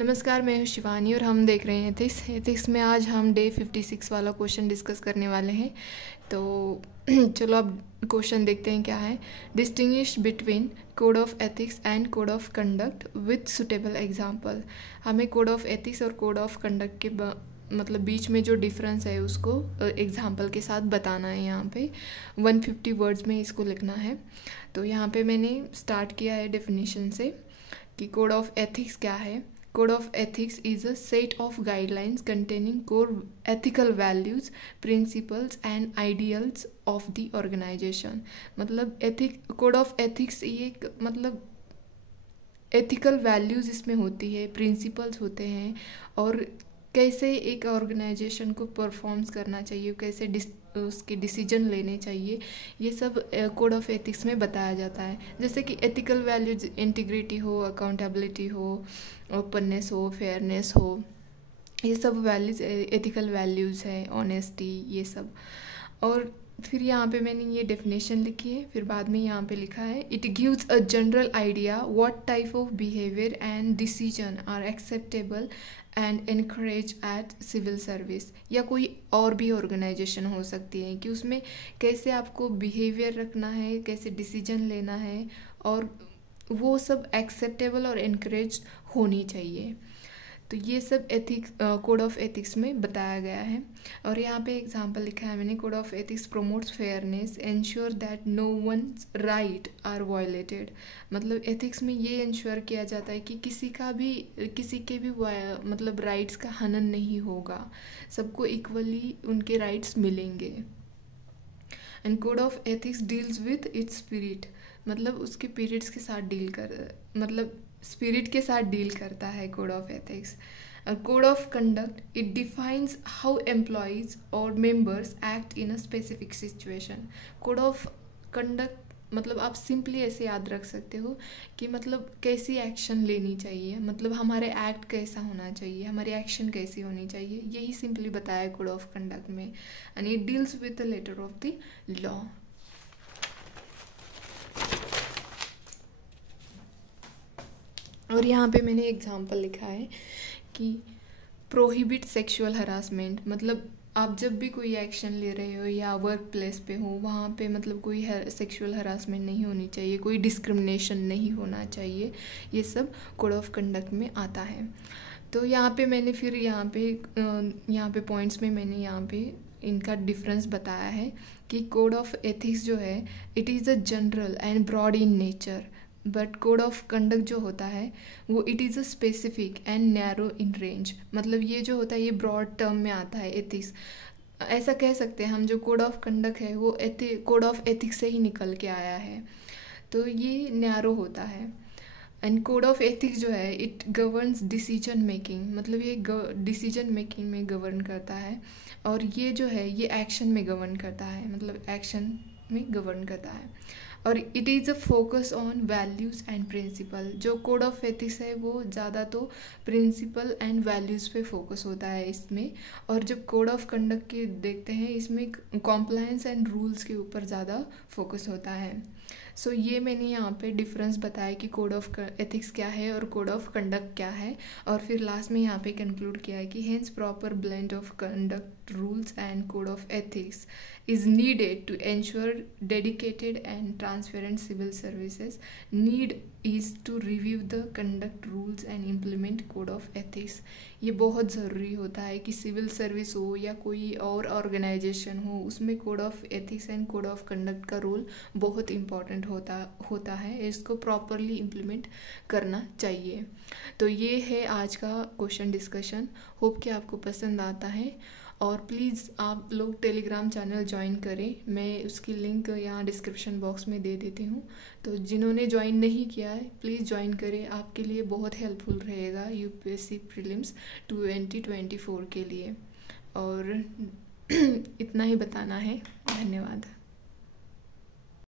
नमस्कार, मैं हूँ शिवानी और हम देख रहे हैं एथिक्स में आज हम डे 56 वाला क्वेश्चन डिस्कस करने वाले हैं। तो चलो अब क्वेश्चन देखते हैं क्या है। Distinguish between code of ethics and code of conduct with suitable example. हमें कोड ऑफ एथिक्स और कोड ऑफ कंडक्ट के मतलब बीच में जो डिफरेंस है उसको एग्जाम्पल के साथ बताना है। यहाँ पे 150 वर्ड्स में इसको लिखना है। तो यहाँ पे मैंने स्टार्ट किया है डेफिनेशन से कि कोड ऑफ एथिक्स क्या है। Code of ethics is a set of guidelines containing core ethical values, principles and ideals of the organization। मतलब कोड ऑफ एथिक्स ये मतलब एथिकल वैल्यूज़ इसमें होती है, प्रिंसिपल्स होते हैं और कैसे एक ऑर्गेनाइजेशन को परफॉर्म्स करना चाहिए, कैसे उसके डिसीजन लेने चाहिए, ये सब कोड ऑफ एथिक्स में बताया जाता है। जैसे कि एथिकल वैल्यूज इंटीग्रिटी हो, अकाउंटेबिलिटी हो, ओपननेस हो, फेयरनेस हो, ये सब वैल्यूज एथिकल वैल्यूज़ है, ऑनेस्टी, ये सब। और फिर यहाँ पे मैंने ये डेफिनेशन लिखी है, फिर बाद में यहाँ पे लिखा है it gives a general idea what type of behaviour and decision are acceptable and encourage at civil service. या कोई और भी ऑर्गेनाइजेशन हो सकती है कि उसमें कैसे आपको बिहेवियर रखना है, कैसे डिसीजन लेना है, और वो सब एक्सेप्टेबल और एनकरेज होनी चाहिए। तो ये सब एथिक्स कोड ऑफ एथिक्स में बताया गया है। और यहाँ पे एग्जांपल लिखा है मैंने, code of ethics promotes fairness, ensure that no one's right are violated. मतलब एथिक्स में ये इंश्योर किया जाता है कि किसी के भी मतलब राइट्स का हनन नहीं होगा, सबको इक्वली उनके राइट्स मिलेंगे। And code of ethics deals with its spirit, मतलब उसके पीरियड्स के साथ स्पिरिट के साथ डील करता है code of ethics. Code of conduct it defines how employees और members act in a specific situation. Code of conduct मतलब आप सिंपली ऐसे याद रख सकते हो कि मतलब कैसी एक्शन लेनी चाहिए, मतलब हमारे एक्ट कैसा होना चाहिए, हमारी एक्शन कैसी होनी चाहिए, यही सिंपली बताया कोड ऑफ कंडक्ट में। And it deals with the letter of the law. और यहाँ पे मैंने एग्जाम्पल लिखा है कि प्रोहिबिट सेक्सुअल हरासमेंट। मतलब आप जब भी कोई एक्शन ले रहे हो या वर्क प्लेस पे हो, वहाँ पे मतलब कोई सेक्सुअल हरासमेंट नहीं होनी चाहिए, कोई डिस्क्रिमिनेशन नहीं होना चाहिए, ये सब कोड ऑफ कंडक्ट में आता है। तो यहाँ पे मैंने फिर यहाँ पे पॉइंट्स में मैंने यहाँ पे इनका डिफरेंस बताया है कि कोड ऑफ एथिक्स जो है it is a general and broad in nature, but code of conduct जो होता है वो it is a specific and narrow in range. मतलब ये जो होता है ये ब्रॉड टर्म में आता है एथिक्स, ऐसा कह सकते हैं हम। जो कोड ऑफ कंडक्ट है वो कोड ऑफ एथिक्स से ही निकल के आया है, तो ये नैरो होता है। एंड कोड ऑफ एथिक्स जो है इट गवर्न्स डिसीजन मेकिंग, मतलब ये डिसीजन मेकिंग में गवर्न करता है। और ये जो है ये एक्शन में गवर्न करता है, मतलब एक्शन में गवर्न करता है। और it is a focus on values and principle. जो कोड ऑफ एथिक्स है वो ज़्यादा तो प्रिंसिपल एंड वैल्यूज़ पे फोकस होता है इसमें। और जब कोड ऑफ कंडक्ट के देखते हैं इसमें कॉम्प्लायंस एंड रूल्स के ऊपर ज़्यादा फोकस होता है। सो ये मैंने यहाँ पे डिफरेंस बताया कि कोड ऑफ एथिक्स क्या है और कोड ऑफ कंडक्ट क्या है। और फिर लास्ट में यहाँ पे कंक्लूड किया है कि hence proper blend of conduct rules and code of ethics is needed to ensure dedicated and transparent civil services. Need is to review the conduct rules and implement code of ethics। ये बहुत ज़रूरी होता है कि civil service हो या कोई और ऑर्गेनाइजेशन हो, उसमें code of ethics and code of conduct का रोल बहुत इम्पॉर्टेंट होता है। इसको प्रॉपरली इम्प्लीमेंट करना चाहिए। तो ये है आज का क्वेश्चन डिस्कशन। होप कि आपको पसंद आता है। और प्लीज़ आप लोग टेलीग्राम चैनल ज्वाइन करें, मैं उसकी लिंक यहाँ डिस्क्रिप्शन बॉक्स में दे देती हूँ। तो जिन्होंने ज्वाइन नहीं किया है प्लीज़ ज्वाइन करें, आपके लिए बहुत हेल्पफुल रहेगा यूपीएससी प्रीलिम्स 2024 के लिए। और इतना ही बताना है। धन्यवाद।